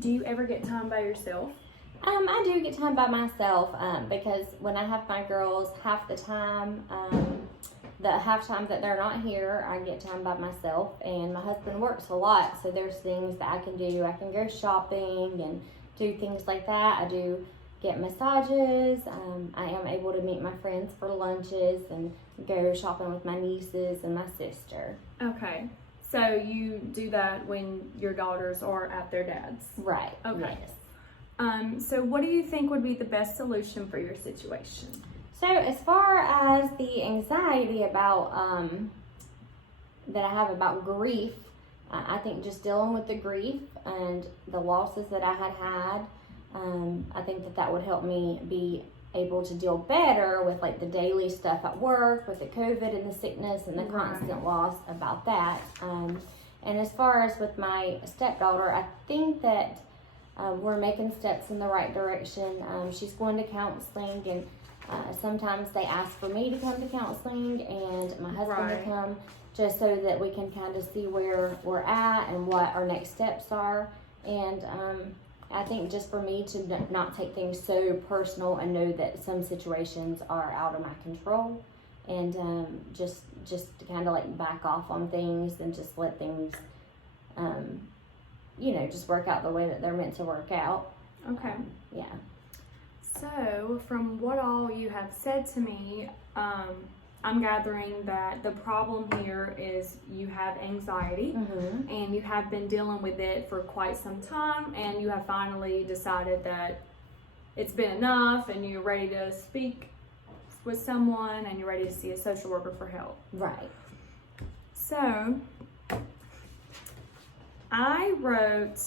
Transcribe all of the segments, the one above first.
Do you ever get time by yourself? I do get time by myself because when I have my girls, half the time, the half time that they're not here, I get time by myself. And my husband works a lot, so there's things that I can do. I can go shopping and do things like that. I do get massages. I am able to meet my friends for lunches and go shopping with my nieces and my sister. Okay. So you do that when your daughters are at their dad's? Right. Okay. Yes. So what do you think would be the best solution for your situation? So as far as the anxiety about that I have about grief, I think just dealing with the grief and the losses that I had, I think that would help me be able to deal better with like the daily stuff at work, with the COVID and the sickness and the constant loss about that. And as far as with my stepdaughter, I think that we're making steps in the right direction. She's going to counseling, and sometimes they ask for me to come to counseling and my husband to come, just so that we can kind of see where we're at and what our next steps are. And I think just for me to not take things so personal and know that some situations are out of my control, and just to kind of like back off on things and just let things just work out the way that they're meant to work out. Okay. Yeah. So, from what all you have said to me, I'm gathering that the problem here is you have anxiety, and you have been dealing with it for quite some time, and you have finally decided that it's been enough, and you're ready to speak with someone, and you're ready to see a social worker for help. Right. So, I wrote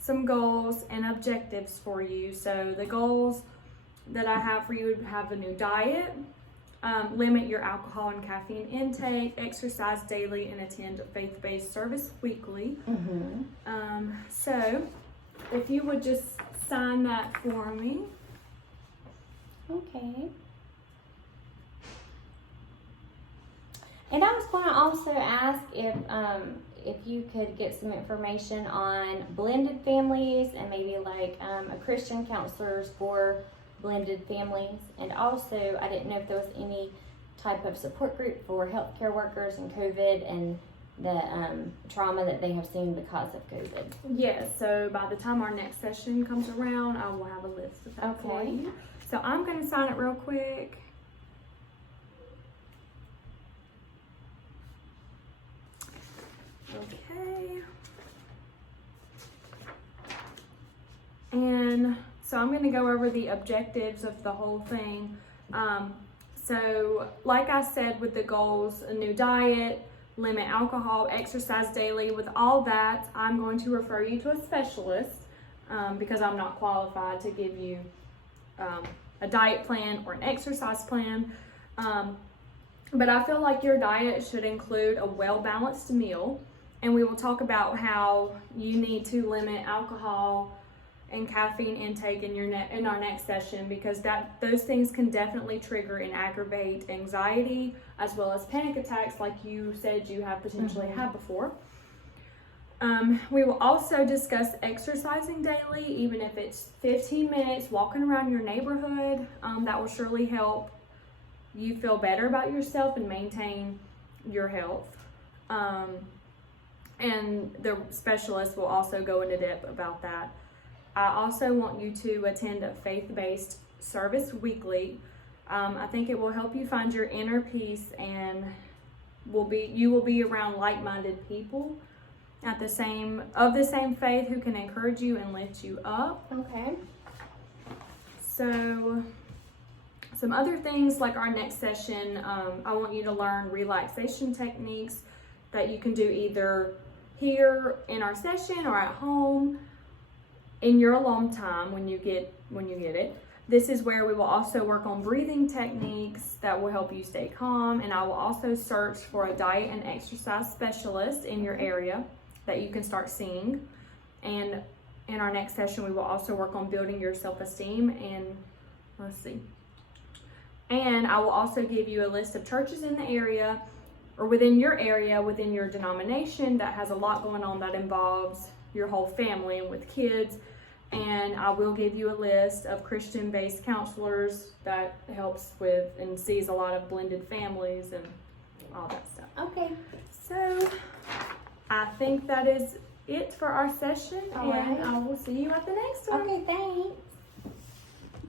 some goals and objectives for you. So the goals that I have for you would have a new diet, limit your alcohol and caffeine intake, exercise daily, and attend a faith-based service weekly. So if you would just sign that for me. Okay. And I was going to also ask if you could get some information on blended families and maybe like a Christian counselors for blended families. And also, I didn't know if there was any type of support group for healthcare workers and COVID and the trauma that they have seen because of COVID. Yes, so by the time our next session comes around, I will have a list of that for you. So I'm going to sign it real quick. Okay. And so I'm going to go over the objectives of the whole thing. So like I said with the goals, a new diet, limit alcohol, exercise daily, with all that, I'm going to refer you to a specialist because I'm not qualified to give you a diet plan or an exercise plan. But I feel like your diet should include a well-balanced meal. And we will talk about how you need to limit alcohol and caffeine intake in our next session, because those things can definitely trigger and aggravate anxiety as well as panic attacks, like you said you have potentially had before. We will also discuss exercising daily, even if it's 15 minutes walking around your neighborhood. That will surely help you feel better about yourself and maintain your health. And the specialist will also go into depth about that. I also want you to attend a faith-based service weekly. I think it will help you find your inner peace, and you will be around like-minded people of the same faith who can encourage you and lift you up. Okay. So some other things, like our next session, I want you to learn relaxation techniques that you can do either here in our session or at home in your alone time when you get it. This is where we will also work on breathing techniques that will help you stay calm, and I will also search for a diet and exercise specialist in your area that you can start seeing. And in our next session, we will also work on building your self-esteem, and and I will also give you a list of churches in the area or within your area, within your denomination, that has a lot going on that involves your whole family and with kids. And I will give you a list of Christian-based counselors that helps with and sees a lot of blended families and all that stuff. Okay. So I think that is it for our session, All and right. I will see you at the next one. Okay, thanks.